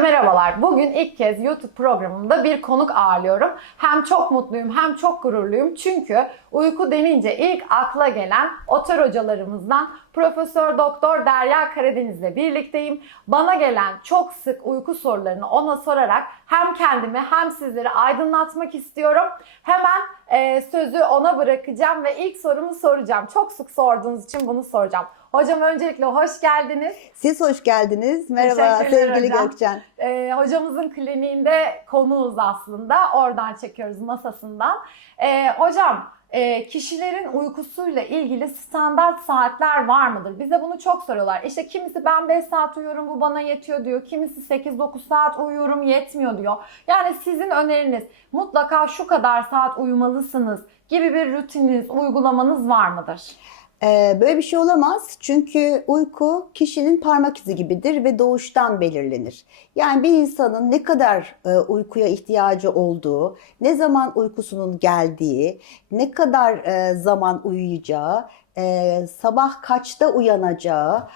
merhabalar. Bugün ilk kez YouTube programımda bir konuk ağırlıyorum. Hem çok mutluyum hem çok gururluyum. Çünkü uyku denince ilk akla gelen otor hocalarımızdan Profesör Doktor Derya Karadeniz'le birlikteyim. Bana gelen çok sık uyku sorularını ona sorarak hem kendimi hem sizleri aydınlatmak istiyorum. Hemen e, sözü ona bırakacağım ve ilk sorumu soracağım. Çok sık sorduğunuz için bunu soracağım. Hocam öncelikle hoş geldiniz. Siz hoş geldiniz. Merhaba sevgili hocam. Gökçen. Ee, hocamızın kliniğinde konuğuz aslında. Oradan çekiyoruz masasından. Ee, hocam e, kişilerin uykusuyla ilgili standart saatler var mıdır? Bize bunu çok soruyorlar. İşte kimisi ben 5 saat uyuyorum bu bana yetiyor diyor. Kimisi 8-9 saat uyuyorum yetmiyor diyor. Yani sizin öneriniz mutlaka şu kadar saat uyumalısınız gibi bir rutininiz, uygulamanız var mıdır? Ee, böyle bir şey olamaz çünkü uyku kişinin parmak izi gibidir ve doğuştan belirlenir. Yani bir insanın ne kadar e, uykuya ihtiyacı olduğu, ne zaman uykusunun geldiği, ne kadar e, zaman uyuyacağı, e, sabah kaçta uyanacağı,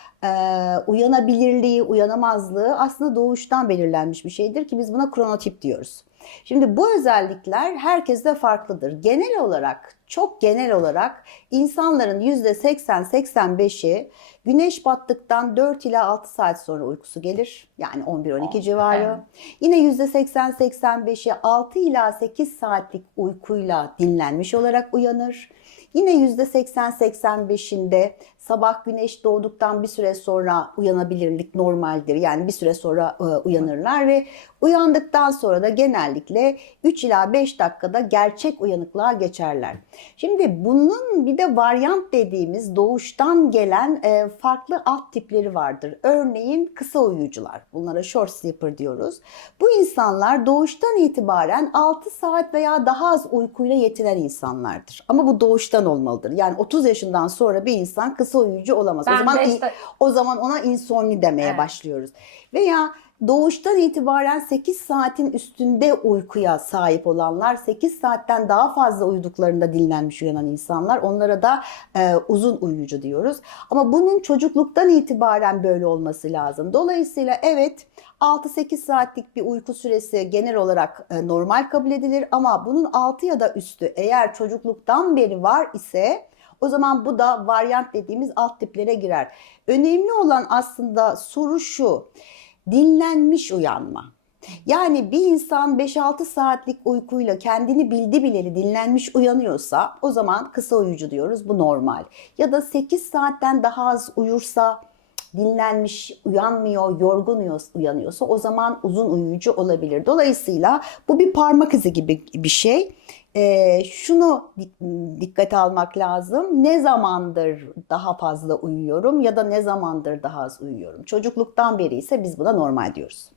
uyanabilirliği, uyanamazlığı aslında doğuştan belirlenmiş bir şeydir ki biz buna kronotip diyoruz. Şimdi bu özellikler herkeste farklıdır. Genel olarak, çok genel olarak insanların %80-85'i güneş battıktan 4 ila 6 saat sonra uykusu gelir. Yani 11-12 civarı. Yine %80-85'i 6 ila 8 saatlik uykuyla dinlenmiş olarak uyanır. Yine %80-85'inde sabah güneş doğduktan bir süre sonra uyanabilirlik normaldir. Yani bir süre sonra e, uyanırlar ve uyandıktan sonra da genellikle 3 ila 5 dakikada gerçek uyanıklığa geçerler. Şimdi bunun bir de varyant dediğimiz doğuştan gelen e, farklı alt tipleri vardır. Örneğin kısa uyuyucular. Bunlara short sleeper diyoruz. Bu insanlar doğuştan itibaren 6 saat veya daha az uykuyla yetinen insanlardır. Ama bu doğuştan olmalıdır. Yani 30 yaşından sonra bir insan kısa uyuyucu olamaz. Ben o zaman işte- o zaman ona insomni demeye Evet. başlıyoruz. Veya doğuştan itibaren 8 saatin üstünde uykuya sahip olanlar, 8 saatten daha fazla uyuduklarında dinlenmiş uyanan insanlar, onlara da e, uzun uyuyucu diyoruz. Ama bunun çocukluktan itibaren böyle olması lazım. Dolayısıyla evet 6-8 saatlik bir uyku süresi genel olarak e, normal kabul edilir ama bunun 6 ya da üstü eğer çocukluktan beri var ise o zaman bu da varyant dediğimiz alt tiplere girer. Önemli olan aslında soru şu. Dinlenmiş uyanma. Yani bir insan 5-6 saatlik uykuyla kendini bildi bileli dinlenmiş uyanıyorsa o zaman kısa uyucu diyoruz. Bu normal. Ya da 8 saatten daha az uyursa dinlenmiş, uyanmıyor, yorgun uyanıyorsa o zaman uzun uyuyucu olabilir. Dolayısıyla bu bir parmak izi gibi bir şey. Ee, şunu dik- dikkate almak lazım. Ne zamandır daha fazla uyuyorum ya da ne zamandır daha az uyuyorum. Çocukluktan beri ise biz buna normal diyoruz.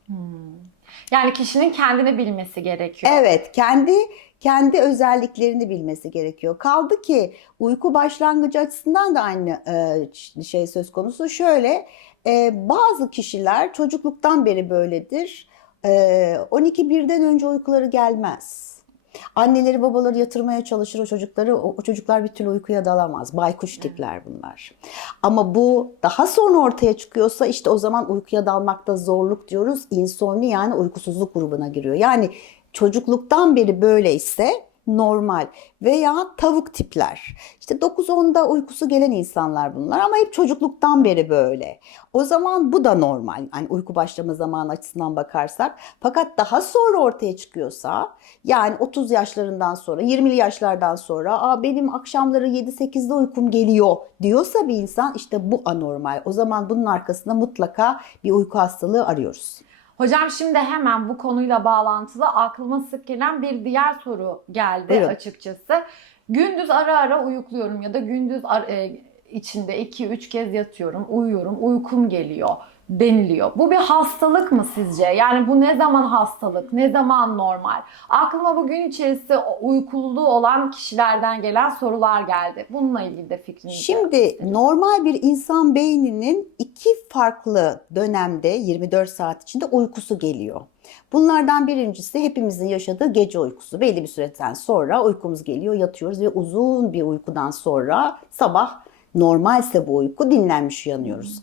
Yani kişinin kendini bilmesi gerekiyor. Evet, kendi kendi özelliklerini bilmesi gerekiyor. Kaldı ki uyku başlangıcı açısından da aynı e, şey söz konusu. Şöyle, e, bazı kişiler çocukluktan beri böyledir. E, 12-1'den önce uykuları gelmez. Anneleri babaları yatırmaya çalışır o çocukları. O, o çocuklar bir türlü uykuya dalamaz. Baykuş tipler bunlar. Ama bu daha sonra ortaya çıkıyorsa işte o zaman uykuya dalmakta zorluk diyoruz. İnsomni yani uykusuzluk grubuna giriyor. Yani çocukluktan beri böyleyse normal veya tavuk tipler. İşte 9-10'da uykusu gelen insanlar bunlar ama hep çocukluktan beri böyle. O zaman bu da normal. Yani uyku başlama zamanı açısından bakarsak. Fakat daha sonra ortaya çıkıyorsa yani 30 yaşlarından sonra 20'li yaşlardan sonra Aa, benim akşamları 7-8'de uykum geliyor diyorsa bir insan işte bu anormal. O zaman bunun arkasında mutlaka bir uyku hastalığı arıyoruz. Hocam şimdi hemen bu konuyla bağlantılı aklıma sık gelen bir diğer soru geldi Buyurun. açıkçası. Gündüz ara ara uyukluyorum ya da gündüz e, içinde 2-3 kez yatıyorum, uyuyorum, uykum geliyor deniliyor. Bu bir hastalık mı sizce? Yani bu ne zaman hastalık, ne zaman normal? Aklıma bugün içerisinde uykululuğu olan kişilerden gelen sorular geldi. Bununla ilgili de fikrinizi Şimdi normal bir insan beyninin iki farklı dönemde 24 saat içinde uykusu geliyor. Bunlardan birincisi hepimizin yaşadığı gece uykusu. Belli bir süreden sonra uykumuz geliyor, yatıyoruz ve uzun bir uykudan sonra sabah normalse bu uyku dinlenmiş uyanıyoruz.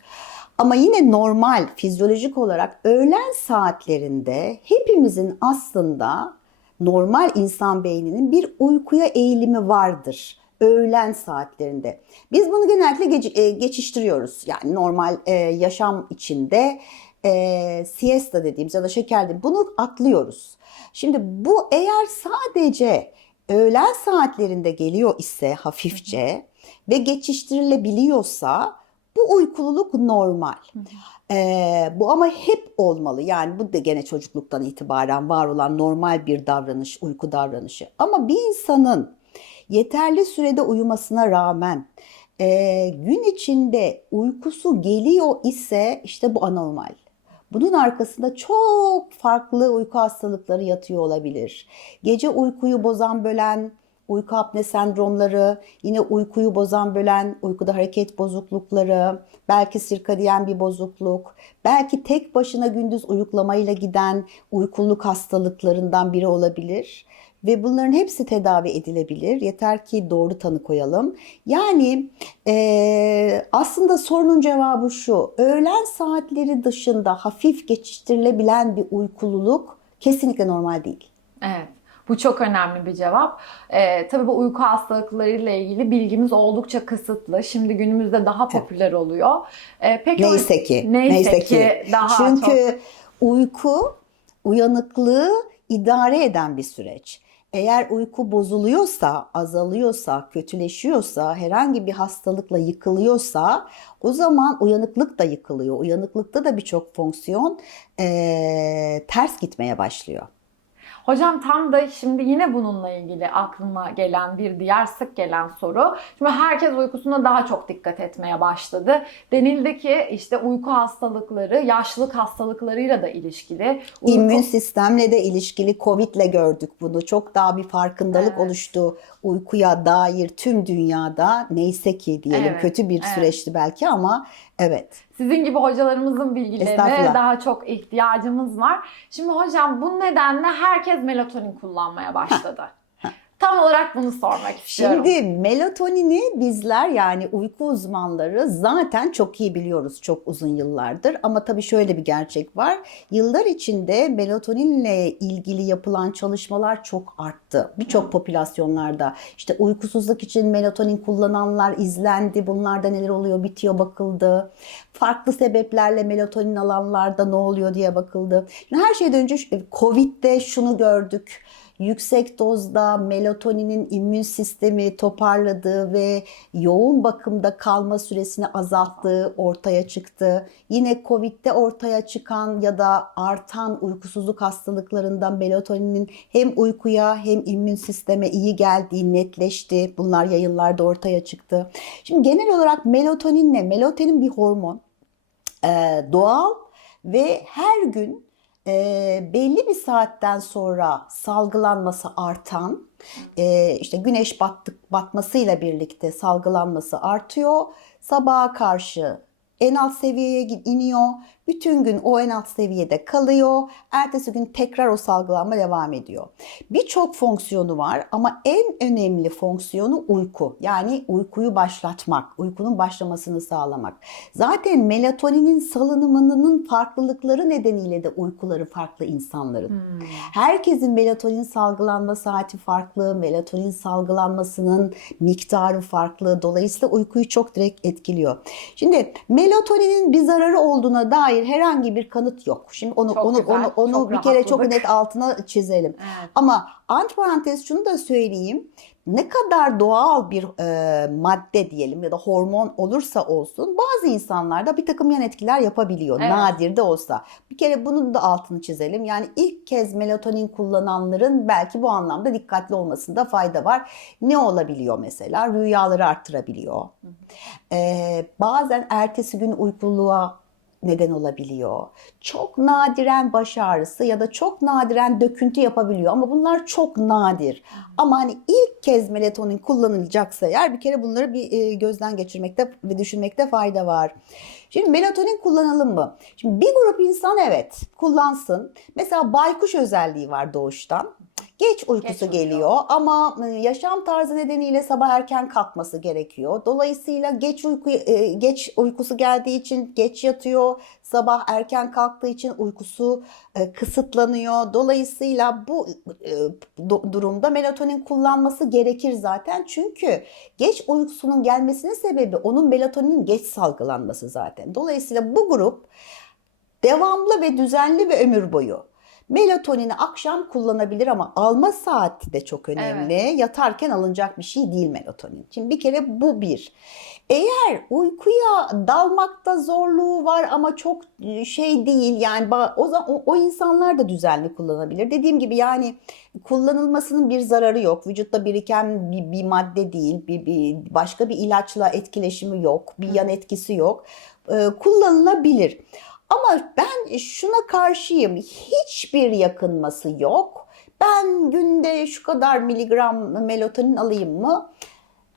Ama yine normal fizyolojik olarak öğlen saatlerinde hepimizin aslında normal insan beyninin bir uykuya eğilimi vardır öğlen saatlerinde. Biz bunu genellikle gece- e, geçiştiriyoruz. Yani normal e, yaşam içinde e, siesta dediğimiz ya da şeker dediğimiz bunu atlıyoruz. Şimdi bu eğer sadece öğlen saatlerinde geliyor ise hafifçe ve geçiştirilebiliyorsa bu uykululuk normal. Ee, bu ama hep olmalı. Yani bu da gene çocukluktan itibaren var olan normal bir davranış, uyku davranışı. Ama bir insanın yeterli sürede uyumasına rağmen e, gün içinde uykusu geliyor ise işte bu anormal. Bunun arkasında çok farklı uyku hastalıkları yatıyor olabilir. Gece uykuyu bozan bölen uyku apne sendromları, yine uykuyu bozan bölen uykuda hareket bozuklukları, belki sirkadiyen bir bozukluk, belki tek başına gündüz uyuklamayla giden uykuluk hastalıklarından biri olabilir. Ve bunların hepsi tedavi edilebilir. Yeter ki doğru tanı koyalım. Yani eee, aslında sorunun cevabı şu. Öğlen saatleri dışında hafif geçiştirilebilen bir uykululuk kesinlikle normal değil. Evet. Bu çok önemli bir cevap. Ee, tabii bu uyku hastalıklarıyla ilgili bilgimiz oldukça kısıtlı. Şimdi günümüzde daha popüler oluyor. Ee, peki Neyse ki. Neyse, ki. daha Çünkü çok uyku uyanıklığı idare eden bir süreç. Eğer uyku bozuluyorsa, azalıyorsa, kötüleşiyorsa, herhangi bir hastalıkla yıkılıyorsa o zaman uyanıklık da yıkılıyor. Uyanıklıkta da birçok fonksiyon eee, ters gitmeye başlıyor. Hocam tam da şimdi yine bununla ilgili aklıma gelen bir diğer sık gelen soru. Şimdi herkes uykusuna daha çok dikkat etmeye başladı. Denildi ki işte uyku hastalıkları yaşlılık hastalıklarıyla da ilişkili. Uyku- İmmün sistemle de ilişkili Covid'le gördük bunu. Çok daha bir farkındalık Evet. oluştu uykuya dair tüm dünyada. Neyse ki diyelim Evet, kötü bir evet. süreçti belki ama evet. Sizin gibi hocalarımızın bilgilerine daha çok ihtiyacımız var. Şimdi hocam bu nedenle herkes melatonin kullanmaya başladı. Tam olarak bunu sormak istiyorum. Şimdi melatonini bizler yani uyku uzmanları zaten çok iyi biliyoruz çok uzun yıllardır. Ama tabii şöyle bir gerçek var. Yıllar içinde melatoninle ilgili yapılan çalışmalar çok arttı. Birçok popülasyonlarda işte uykusuzluk için melatonin kullananlar izlendi. Bunlarda neler oluyor bitiyor bakıldı. Farklı sebeplerle melatonin alanlarda ne oluyor diye bakıldı. Şimdi her şeyden önce şu- Covid'de şunu gördük yüksek dozda melatoninin immün sistemi toparladığı ve yoğun bakımda kalma süresini azalttığı ortaya çıktı. Yine Covid'de ortaya çıkan ya da artan uykusuzluk hastalıklarından melatoninin hem uykuya hem immün sisteme iyi geldiği netleşti. Bunlar yayınlarda ortaya çıktı. Şimdi genel olarak melatonin ne? Melatonin bir hormon. Ee, doğal ve her gün e, belli bir saatten sonra salgılanması artan, e, işte güneş battık batmasıyla birlikte salgılanması artıyor. Sabaha karşı en alt seviyeye iniyor. Bütün gün o en alt seviyede kalıyor. Ertesi gün tekrar o salgılanma devam ediyor. Birçok fonksiyonu var ama en önemli fonksiyonu uyku. Yani uykuyu başlatmak, uykunun başlamasını sağlamak. Zaten melatoninin salınımının farklılıkları nedeniyle de uykuları farklı insanların. Herkesin melatonin salgılanma saati farklı, melatonin salgılanmasının miktarı farklı. Dolayısıyla uykuyu çok direkt etkiliyor. Şimdi melatoninin bir zararı olduğuna dair herhangi bir kanıt yok. Şimdi onu Çok onu güzel, onu onu çok bir kere çok net altına çizelim. Evet. Ama antiparantez şunu da söyleyeyim. Ne kadar doğal bir e, madde diyelim ya da hormon olursa olsun bazı insanlarda bir takım yan etkiler yapabiliyor. Evet. Nadir de olsa. Bir kere bunun da altını çizelim. Yani ilk kez melatonin kullananların belki bu anlamda dikkatli olmasında fayda var. Ne olabiliyor mesela? Rüyaları arttırabiliyor. Ee, bazen ertesi gün uykululuğa neden olabiliyor. Çok nadiren baş ağrısı ya da çok nadiren döküntü yapabiliyor ama bunlar çok nadir. Ama hani ilk kez melatonin kullanılacaksa eğer bir kere bunları bir e, gözden geçirmekte ve düşünmekte fayda var. Şimdi melatonin kullanalım mı? Şimdi bir grup insan evet kullansın. Mesela baykuş özelliği var doğuştan. Geç uykusu Geç uyuyor. geliyor ama e, yaşam tarzı nedeniyle sabah erken kalkması gerekiyor. Dolayısıyla geç uyku e, geç uykusu geldiği için geç yatıyor. Sabah erken kalktığı için uykusu e, kısıtlanıyor. Dolayısıyla bu e, durumda melatonin kullanması gerekir zaten. Çünkü geç uykusunun gelmesinin sebebi onun melatoninin geç salgılanması zaten. Dolayısıyla bu grup devamlı ve düzenli ve ömür boyu. Melatonini akşam kullanabilir ama alma saati de çok önemli. Yatarken alınacak bir şey değil melatonin. Şimdi bir kere bu bir. Eğer uykuya dalmakta zorluğu var ama çok şey değil yani o o, o insanlar da düzenli kullanabilir. Dediğim gibi yani kullanılmasının bir zararı yok. Vücutta biriken bir, bir madde değil, bir, bir başka bir ilaçla etkileşimi yok, bir yan etkisi yok. Ee, kullanılabilir. Ama ben şuna karşıyım. Hiçbir yakınması yok. Ben günde şu kadar miligram melatonin alayım mı?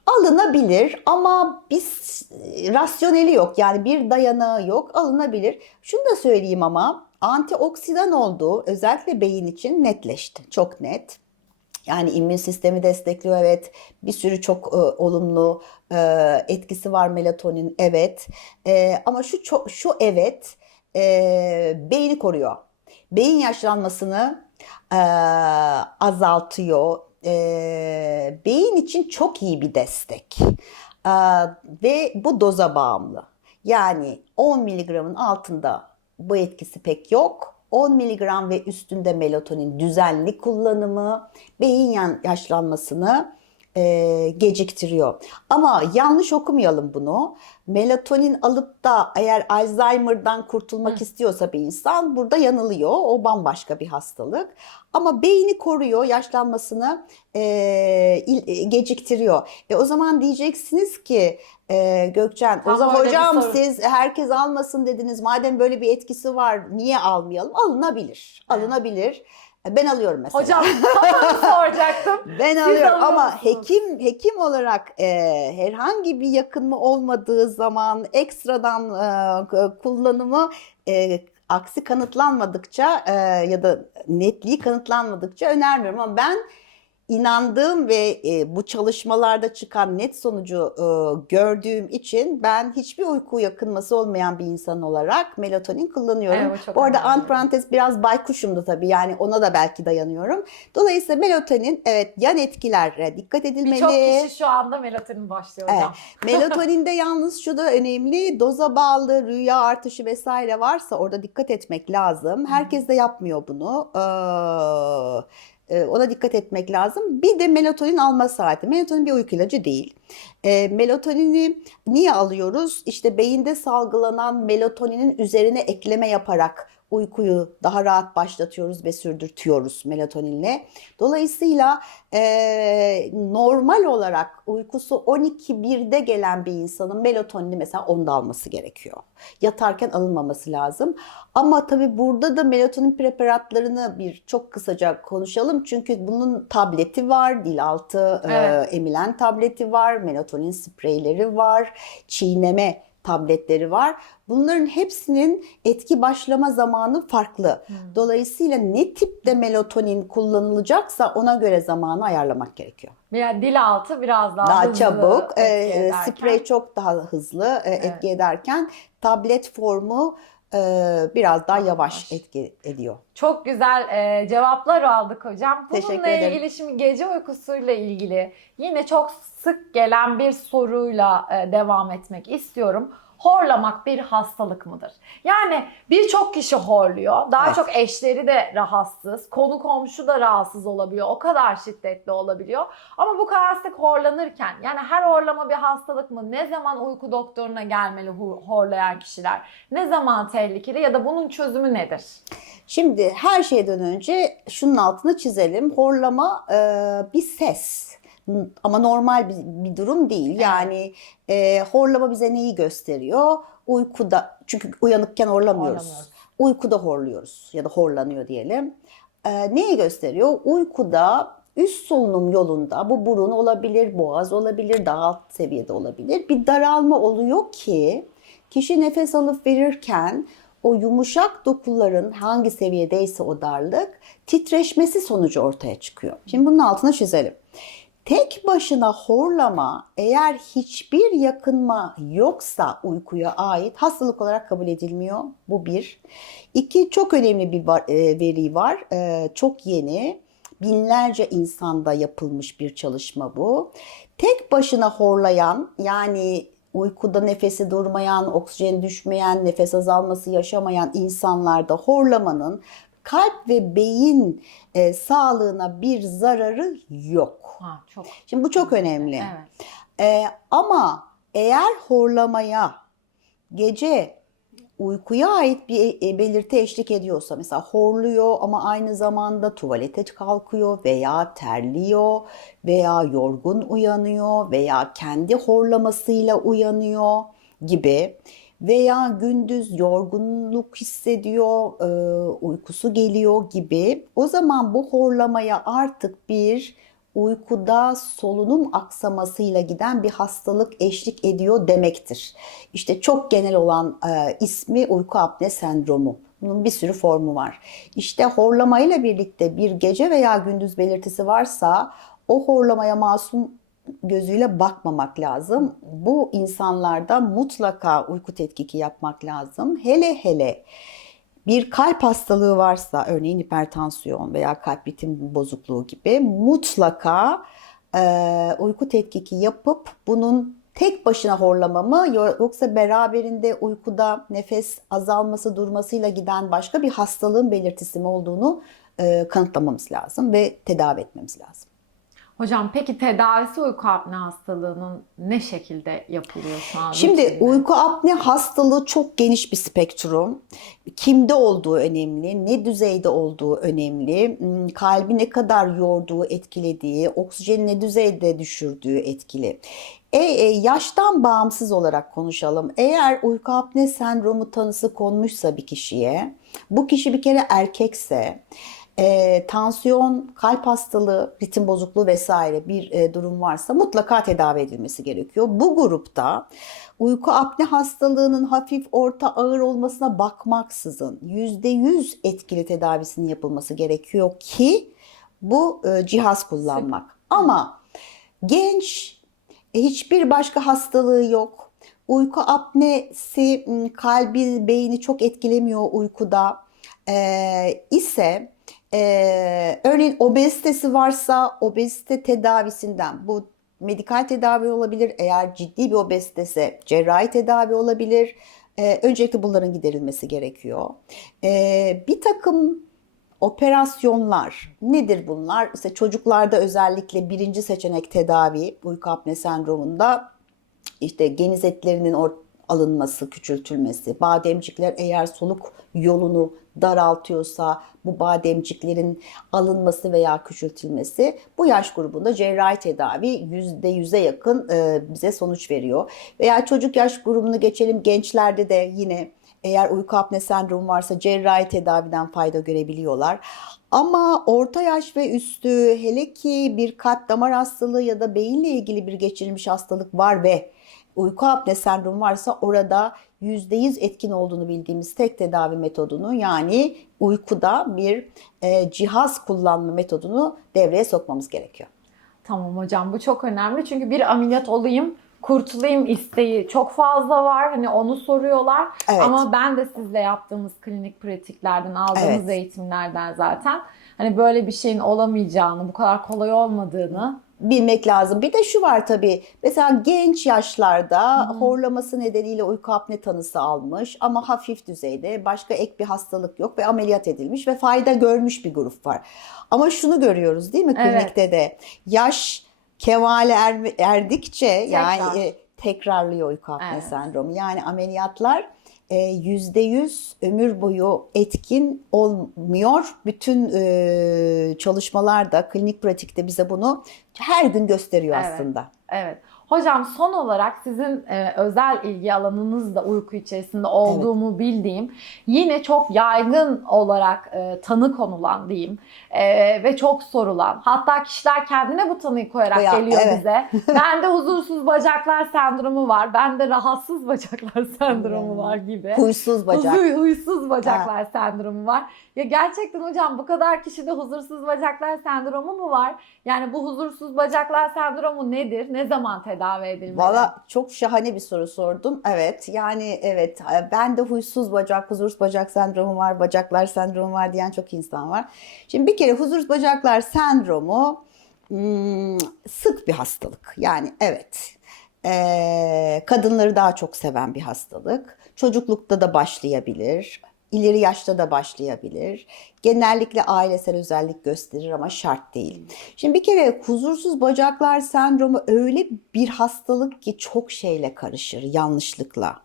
Alınabilir ama biz rasyoneli yok. Yani bir dayanağı yok. Alınabilir. Şunu da söyleyeyim ama antioksidan olduğu özellikle beyin için netleşti. Çok net. Yani immün sistemi destekliyor evet. Bir sürü çok e, olumlu e, etkisi var melatonin evet. E, ama şu çok şu evet e, beyni koruyor. Beyin yaşlanmasını e, azaltıyor. E, beyin için çok iyi bir destek. E, ve bu doza bağımlı. Yani 10 miligramın altında bu etkisi pek yok. 10 miligram ve üstünde melatonin düzenli kullanımı beyin yaşlanmasını e, geciktiriyor. Ama yanlış okumayalım bunu. Melatonin alıp da eğer Alzheimer'dan kurtulmak istiyorsa bir insan burada yanılıyor. O bambaşka bir hastalık. Ama beyni koruyor, yaşlanmasını e, e, geciktiriyor. E, o zaman diyeceksiniz ki e, Gökçen, Tam o zaman hocam siz herkes almasın dediniz. Madem böyle bir etkisi var niye almayalım? Alınabilir. Alınabilir. Ben alıyorum mesela. Hocam tam soracaktım. Ben Siz alıyorum alıyor ama hekim hekim olarak e, herhangi bir yakınma olmadığı zaman ekstradan e, kullanımı e, aksi kanıtlanmadıkça e, ya da netliği kanıtlanmadıkça önermiyorum ama ben inandığım ve e, bu çalışmalarda çıkan net sonucu e, gördüğüm için ben hiçbir uyku yakınması olmayan bir insan olarak melatonin kullanıyorum. Evet, bu arada önemli. antiparantez biraz baykuşum da tabii yani ona da belki dayanıyorum. Dolayısıyla melatonin evet yan etkilere dikkat edilmeli. Birçok kişi şu anda melatonin başlıyor hocam. Melatoninde yalnız şu da önemli. Doza bağlı rüya artışı vesaire varsa orada dikkat etmek lazım. Herkes de yapmıyor bunu. Ee, e, ona dikkat etmek lazım. Bir de melatonin alma saati. Melatonin bir uyku ilacı değil. Ee, melatonini niye alıyoruz? İşte beyinde salgılanan melatoninin üzerine ekleme yaparak uykuyu daha rahat başlatıyoruz ve sürdürtüyoruz melatoninle. Dolayısıyla e, normal olarak uykusu 12-1'de gelen bir insanın melatonini mesela 10'da alması gerekiyor. Yatarken alınmaması lazım. Ama tabii burada da melatonin preparatlarını bir çok kısaca konuşalım. Çünkü bunun tableti var, dil altı e, Evet. emilen tableti var, melatonin spreyleri var, çiğneme tabletleri var. Bunların hepsinin etki başlama zamanı farklı. Dolayısıyla ne tipte melatonin kullanılacaksa ona göre zamanı ayarlamak gerekiyor. Yani dil altı biraz daha, Daha hızlı çabuk, e, ederken. sprey çok daha hızlı e, etki ederken tablet formu e, biraz daha yavaş etki ediyor. Çok güzel e, cevaplar aldık hocam. Teşekkür Bununla ederim. ilgili şimdi gece uykusuyla ilgili yine çok sık gelen bir soruyla e, devam etmek istiyorum. Horlamak bir hastalık mıdır? Yani birçok kişi horluyor. Daha Evet. çok eşleri de rahatsız. Konu komşu da rahatsız olabiliyor. O kadar şiddetli olabiliyor. Ama bu kadar sık horlanırken yani her horlama bir hastalık mı? Ne zaman uyku doktoruna gelmeli horlayan kişiler? Ne zaman tehlikeli ya da bunun çözümü nedir? Şimdi her şeyden önce şunun altını çizelim. Horlama e, bir ses. Ama normal bir, bir durum değil. Yani e, horlama bize neyi gösteriyor? Uykuda, çünkü uyanıkken horlamıyoruz. Horlamıyoruz. Uykuda horluyoruz ya da horlanıyor diyelim. E, neyi gösteriyor? Uykuda üst solunum yolunda bu burun olabilir, boğaz olabilir, daha alt seviyede olabilir. Bir daralma oluyor ki kişi nefes alıp verirken o yumuşak dokuların hangi seviyedeyse o darlık titreşmesi sonucu ortaya çıkıyor. Şimdi bunun altına çizelim. Tek başına horlama eğer hiçbir yakınma yoksa uykuya ait hastalık olarak kabul edilmiyor. Bu bir. İki çok önemli bir e, veri var. E, Çok yeni. Binlerce insanda yapılmış bir çalışma bu. Tek başına horlayan yani uykuda nefesi durmayan, oksijen düşmeyen, nefes azalması yaşamayan insanlarda horlamanın kalp ve beyin e, sağlığına bir zararı yok. Ha, çok. Şimdi bu çok önemli. Evet. Ee, ama eğer horlamaya gece uykuya ait bir e, belirti eşlik ediyorsa mesela horluyor ama aynı zamanda tuvalete kalkıyor veya terliyor veya yorgun uyanıyor veya kendi horlamasıyla uyanıyor gibi veya gündüz yorgunluk hissediyor, e, uykusu geliyor gibi o zaman bu horlamaya artık bir uykuda solunum aksamasıyla giden bir hastalık eşlik ediyor demektir. İşte çok genel olan e, ismi uyku apne sendromu. Bunun bir sürü formu var. İşte horlamayla birlikte bir gece veya gündüz belirtisi varsa o horlamaya masum gözüyle bakmamak lazım. Bu insanlarda mutlaka uyku tetkiki yapmak lazım. Hele hele bir kalp hastalığı varsa örneğin hipertansiyon veya kalp ritim bozukluğu gibi mutlaka e, uyku tetkiki yapıp bunun tek başına horlama mı yoksa beraberinde uykuda nefes azalması durmasıyla giden başka bir hastalığın belirtisi mi olduğunu e, kanıtlamamız lazım ve tedavi etmemiz lazım. Hocam peki tedavisi uyku apne hastalığının ne şekilde yapılıyor şu an? Şimdi rutinde? uyku apne hastalığı çok geniş bir spektrum. Kimde olduğu önemli, ne düzeyde olduğu önemli, hmm, kalbi ne kadar yorduğu, etkilediği, oksijeni ne düzeyde düşürdüğü etkili. E, e, yaştan bağımsız olarak konuşalım. Eğer uyku apne sendromu tanısı konmuşsa bir kişiye, bu kişi bir kere erkekse, e, tansiyon, kalp hastalığı, ritim bozukluğu vesaire bir e, durum varsa mutlaka tedavi edilmesi gerekiyor. Bu grupta uyku apne hastalığının hafif, orta, ağır olmasına bakmaksızın %100 etkili tedavisinin yapılması gerekiyor ki bu e, cihaz kullanmak. Ama genç, e, hiçbir başka hastalığı yok. Uyku apnesi kalbi, beyni çok etkilemiyor uykuda e, ise ee, örneğin obezitesi varsa obezite tedavisinden bu medikal tedavi olabilir. Eğer ciddi bir obezitese cerrahi tedavi olabilir. Ee, öncelikle bunların giderilmesi gerekiyor. Ee, bir takım operasyonlar nedir bunlar? İşte çocuklarda özellikle birinci seçenek tedavi uyku apne sendromunda işte geniz etlerinin or- alınması, küçültülmesi, bademcikler eğer soluk yolunu daraltıyorsa bu bademciklerin alınması veya küçültülmesi bu yaş grubunda cerrahi tedavi %100'e yakın e, bize sonuç veriyor. Veya çocuk yaş grubunu geçelim gençlerde de yine eğer uyku apne sendromu varsa cerrahi tedaviden fayda görebiliyorlar. Ama orta yaş ve üstü hele ki bir kalp damar hastalığı ya da beyinle ilgili bir geçirilmiş hastalık var ve uyku apne sendromu varsa orada %100 etkin olduğunu bildiğimiz tek tedavi metodunu yani uykuda bir e, cihaz kullanma metodunu devreye sokmamız gerekiyor. Tamam hocam bu çok önemli çünkü bir ameliyat olayım kurtulayım isteği çok fazla var. Hani onu soruyorlar. Evet. Ama ben de sizle yaptığımız klinik pratiklerden, aldığımız Evet. eğitimlerden zaten hani böyle bir şeyin olamayacağını, bu kadar kolay olmadığını bilmek lazım. Bir de şu var tabii. Mesela genç yaşlarda horlaması nedeniyle uyku apne tanısı almış ama hafif düzeyde başka ek bir hastalık yok ve ameliyat edilmiş ve fayda görmüş bir grup var. Ama şunu görüyoruz değil mi Evet. klinikte de? Yaş kemale er- erdikçe yani e, tekrarlıyor uyku apne Evet. sendromu. Yani ameliyatlar %100 ömür boyu etkin olmuyor. Bütün e, çalışmalarda, klinik pratikte bize bunu her gün gösteriyor Evet. aslında. Evet. Hocam son olarak sizin e, özel ilgi alanınız da uyku içerisinde olduğumu bildiğim yine çok yaygın olarak e, tanı konulan diyeyim e, ve çok sorulan hatta kişiler kendine bu tanıyı koyarak Koyar, geliyor evet. bize. Bende huzursuz bacaklar sendromu var, bende rahatsız bacaklar sendromu var gibi. Huysuz bacak. Huzur, huysuz bacaklar sendromu var. Ya gerçekten hocam bu kadar kişide huzursuz bacaklar sendromu mu var? Yani bu huzursuz bacaklar sendromu nedir? Ne zaman tedavi edilmeli? Valla çok şahane bir soru sordun. Evet yani evet ben de huysuz bacak, huzursuz bacak sendromu var, bacaklar sendromu var diyen çok insan var. Şimdi bir kere huzursuz bacaklar sendromu hmm, sık bir hastalık. Yani evet Ee, kadınları daha çok seven bir hastalık. Çocuklukta da başlayabilir. İleri yaşta da başlayabilir. Genellikle ailesel özellik gösterir ama şart değil. Şimdi bir kere huzursuz bacaklar sendromu öyle bir hastalık ki çok şeyle karışır yanlışlıkla.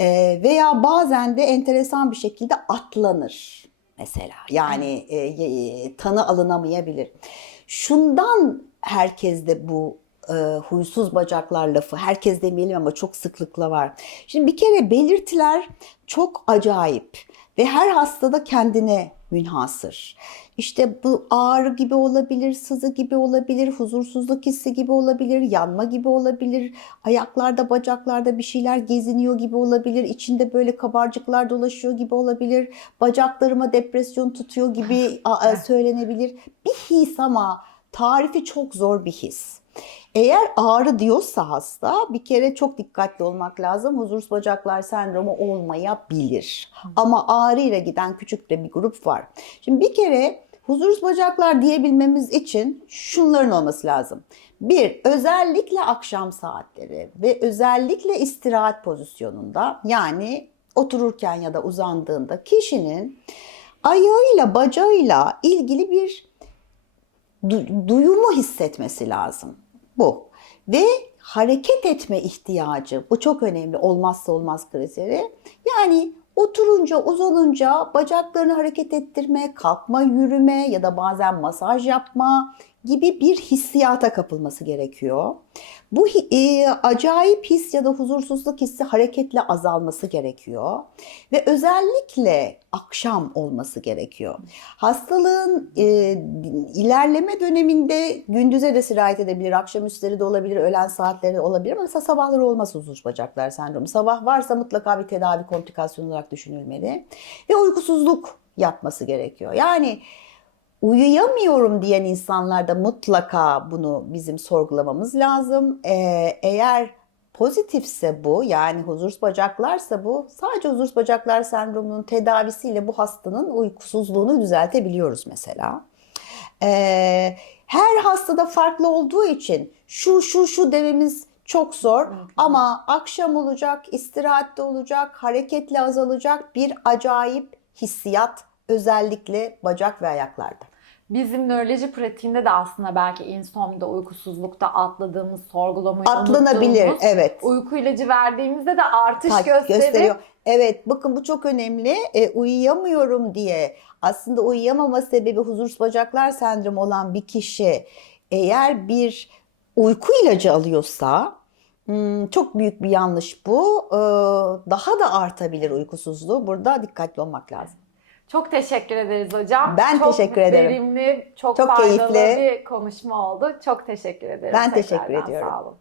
Ee, veya bazen de enteresan bir şekilde atlanır mesela. Yani e, e, tanı alınamayabilir. Şundan herkeste bu e, huysuz bacaklar lafı herkes demeyelim ama çok sıklıkla var. Şimdi bir kere belirtiler çok acayip ve her hastada kendine münhasır. İşte bu ağrı gibi olabilir, sızı gibi olabilir, huzursuzluk hissi gibi olabilir, yanma gibi olabilir, ayaklarda, bacaklarda bir şeyler geziniyor gibi olabilir, içinde böyle kabarcıklar dolaşıyor gibi olabilir, bacaklarıma depresyon tutuyor gibi a- söylenebilir. Bir his ama tarifi çok zor bir his. Eğer ağrı diyorsa hasta bir kere çok dikkatli olmak lazım. Huzursuz bacaklar sendromu olmayabilir. Ama ağrı ile giden küçük de bir grup var. Şimdi bir kere huzursuz bacaklar diyebilmemiz için şunların olması lazım. Bir, özellikle akşam saatleri ve özellikle istirahat pozisyonunda yani otururken ya da uzandığında kişinin ayağıyla bacağıyla ilgili bir du- duyumu hissetmesi lazım. Bu. Ve hareket etme ihtiyacı. Bu çok önemli. Olmazsa olmaz kriteri. Yani oturunca, uzanınca bacaklarını hareket ettirme, kalkma, yürüme ya da bazen masaj yapma gibi bir hissiyata kapılması gerekiyor. Bu e, acayip his ya da huzursuzluk hissi hareketle azalması gerekiyor ve özellikle akşam olması gerekiyor. Hastalığın e, ilerleme döneminde gündüze de sirayet edebilir, akşamüstleri de olabilir, öğlen saatleri de olabilir ama mesela sabahları olmaz huzursuz bacaklar sendromu. Sabah varsa mutlaka bir tedavi komplikasyonu olarak düşünülmeli ve uykusuzluk yapması gerekiyor. Yani uyuyamıyorum diyen insanlarda mutlaka bunu bizim sorgulamamız lazım. Ee, eğer pozitifse bu yani huzursuz bacaklarsa bu sadece huzursuz bacaklar sendromunun tedavisiyle bu hastanın uykusuzluğunu düzeltebiliyoruz mesela. Ee, her hastada farklı olduğu için şu şu şu dememiz çok zor ama akşam olacak, istirahatte olacak, hareketle azalacak bir acayip hissiyat özellikle bacak ve ayaklarda. Bizim nöroloji pratiğinde de aslında belki insomnida, uykusuzlukta atladığımız, sorgulamayı Atlanabilir, evet. uyku ilacı verdiğimizde de artış Tak- gösterip gösteriyor. Evet bakın bu çok önemli. E, uyuyamıyorum diye aslında uyuyamama sebebi huzursuz bacaklar sendromu olan bir kişi eğer bir uyku ilacı alıyorsa hmm, çok büyük bir yanlış bu. Ee, Daha da artabilir uykusuzluğu. Burada dikkatli olmak lazım. Çok teşekkür ederiz hocam. Ben çok teşekkür ederim. verimli, çok, Çok faydalı keyifli. bir konuşma oldu. Çok teşekkür ederim. Ben teşekkür tekrardan. ediyorum. Sağ olun.